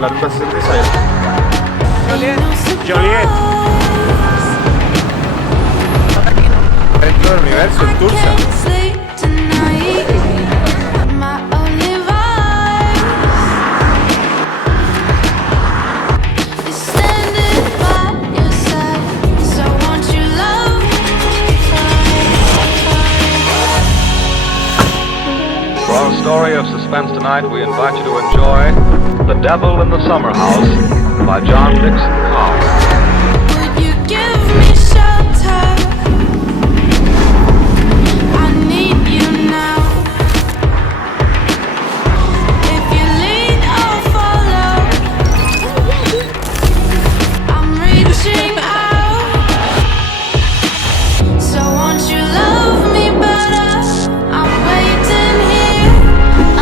la Ruta 66. Joliet. Dentro del universo, en Tulsa. For our story of suspense tonight, we invite you to enjoy The Devil in the Summer House by John Dixon Carr. Would you give me shelter? I need you now. If you lead, I'll follow. I'm reaching out. So won't you love me better? I'm waiting here.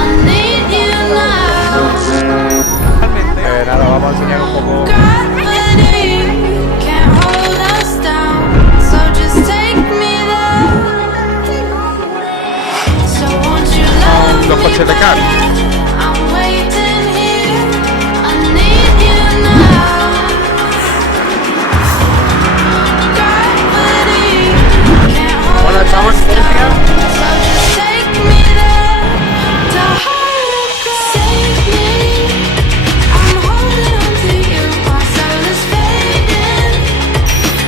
I need you now. Nada, vamos a enseñar un poco. Gravity can't hold us down, so just take me there. So won't you love Los me coches de car. better? I'm waiting here. I need you now. Gravity can't hold Bueno, estamos us en down, Murcia. so just take me there. To save me. I'm holding on to you. My soul is fading.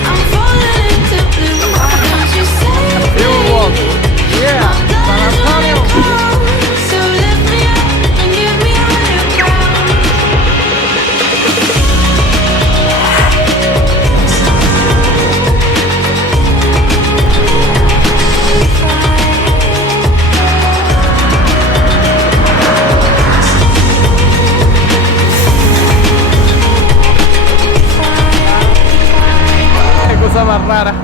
I'm falling into blue. Why don't you save me? Yeah, San Antonio. So lift me up and give me higher ground. Qué cosa más rara.